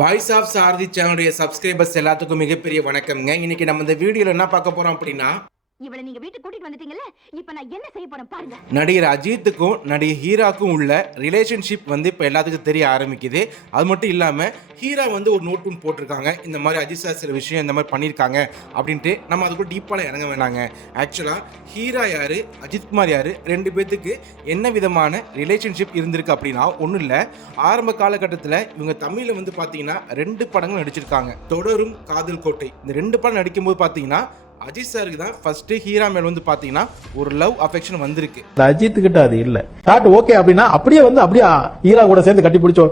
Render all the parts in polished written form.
Voice of சாரதி சேனலுடைய subscribers எல்லாத்துக்கும் மிகப்பெரிய வணக்கம்ங்க. இன்னைக்கு நம்ம இந்த வீடியோல என்ன பார்க்க போறோம் அப்படின்னா, இவளை நீங்க வீட்டுக்கு கூட்டிட்டு வந்துட்டீங்கல்ல, இப்போ நான் என்ன செய்ய போறேன் பாருங்க. நடிகர் அஜித்துக்கும் நடிகை ஹீராக்கும் உள்ள ரிலேஷன்ஷிப் வந்து இப்போ எல்லாத்துக்கும் தெரிய ஆரம்பிக்குது. அது மட்டும் இல்லாமல் ஹீரா வந்து ஒரு நோட் ஒன்று போட்டிருக்காங்க, இந்த மாதிரி அஜித் சார் சில விஷயம் இந்த மாதிரி பண்ணியிருக்காங்க அப்படின்ட்டு. நம்ம அதுக்குள்ள டீப்பாக இறங்க வேணாங்க. ஆக்சுவலாக ஹீரா யார், அஜித்குமார் யார், ரெண்டு பேர்த்துக்கு என்ன விதமான ரிலேஷன்ஷிப் இருந்திருக்கு அப்படின்னா ஒன்றும் இல்லை. ஆரம்ப காலகட்டத்தில் இவங்க தமிழில் வந்து பார்த்தீங்கன்னா 2 படங்கள் நடிச்சிருக்காங்க. தொடரும் காதல் கோட்டை, இந்த 2 படம் நடிக்கும்போது பார்த்தீங்கன்னா அஜித் சாருக்கு தான் ஃபர்ஸ்ட் ஹீரா மேல் வந்து பாத்தீங்கன்னா ஒரு லவ் அஃபெக்ஷன் வந்திருக்கு. அஜித் கிட்ட அது இல்ல ஸ்டார்ட் ஓகே அப்படின்னா அப்படியே ஹீரா கூட சேர்ந்து கட்டி பிடிச்சோம்.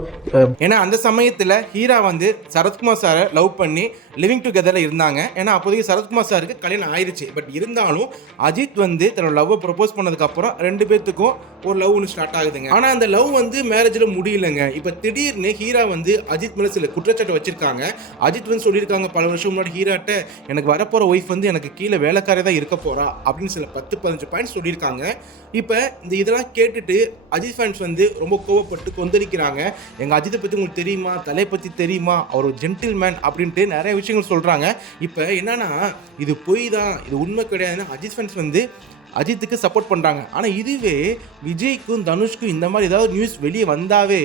ஏன்னா அந்த சமயத்துல ஹீரா வந்து சரத்குமார் சாரை லவ் பண்ணி லிவிங் டுகெதர்ல இருந்தாங்க. ஏன்னா அப்போதைக்கு சரத்குமார் சாருக்கு கல்யாணம் ஆயிடுச்சு. பட் இருந்தாலும் அஜித் வந்து தன்னோட லவ் ப்ரொபோஸ் பண்ணதுக்கு அப்புறம் 2 பேர்த்துக்கும் ஒரு லவ் ஒன்று ஸ்டார்ட் ஆகுதுங்க. ஆனா அந்த லவ் வந்து மேரேஜ்ல முடியலங்க. இப்ப திடீர்னு ஹீரா வந்து அஜித் மேல சில குற்றச்சாட்டு வச்சிருக்காங்க. அஜித் வந்து சொல்லியிருக்காங்க பல வருஷம் முன்னாடி ஹீராட்ட, எனக்கு வரப்போற ஒய்ஃப் வந்து எனக்கு கீழே வேலைக்காரே தான் இருக்க போறா அப்படின்னு சில 10-15 பாயிண்ட் சொல்லியிருக்காங்க. இப்போ இதெல்லாம் கேட்டுட்டு அஜித் ஃபேன்ஸ் வந்து ரொம்ப கோவப்பட்டு கொந்தளிக்கிறாங்க. எங்க அஜித்தை பத்தி உங்களுக்கு தெரியுமா, தலை பத்தி தெரியுமா, அவர் ஒரு ஜென்டில் மேன் அப்படின்ட்டு நிறைய விஷயங்கள் சொல்றாங்க. இப்போ என்னன்னா இது பொய் தான், இது உண்மை கிடையாதுன்னு அஜித் ஃபேன்ஸ் வந்து அஜித்துக்கு சப்போர்ட் பண்ணுறாங்க. ஆனால் இதுவே விஜய்க்கும் தனுஷ்க்கும் இந்த மாதிரி ஏதாவது நியூஸ் வெளியே வந்தாவே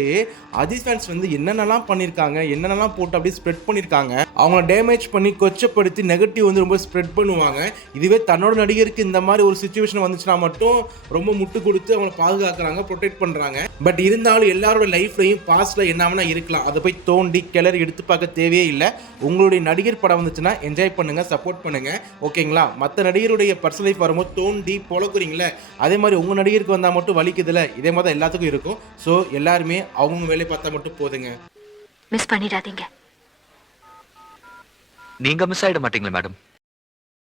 அஜித் ஃபேன்ஸ் வந்து என்னென்னலாம் பண்ணியிருக்காங்க, என்னென்னலாம் போட்டு அப்படியே ஸ்ப்ரெட் பண்ணியிருக்காங்க, அவங்கள டேமேஜ் பண்ணி கொச்சப்படுத்தி நெகட்டிவ் வந்து ரொம்ப ஸ்ப்ரெட் பண்ணுவாங்க. இதுவே தன்னோட நடிகருக்கு இந்த மாதிரி ஒரு சுச்சுவேஷன் வந்துச்சுன்னா மட்டும் ரொம்ப முட்டு கொடுத்து அவங்களை பாதுகாக்கிறாங்க, ப்ரொடெக்ட் பண்ணுறாங்க. பட் இருந்தாலும் எல்லாரோட லைஃப்லையும் பாஸ்ட்ல என்ன இருக்கலாம், அதை போய் தோண்டி கிளறி எடுத்து பார்க்க தேவையே இல்லை. உங்களுடைய நடிகர் படம் வந்துச்சுன்னா என்ஜாய் பண்ணுங்க, சப்போர்ட் பண்ணுங்க, ஓகேங்களா? மற்ற நடிகருடைய பர்சனல் லைஃப் வரும்போது தோண்டி பொழக்குறீங்களே, அதே மாதிரி உங்கள் நடிகருக்கு வந்தால் மட்டும் வலிக்குதுல, இதே மாதிரி தான் எல்லாத்துக்கும் இருக்கும். ஸோ எல்லாருமே அவங்க வேலையை பார்த்தா மட்டும் போதுங்க. மிஸ் பண்ணிடாதீங்க. நீங்க மிஸ் ஆயிட மாட்டீங்களா மேடம்?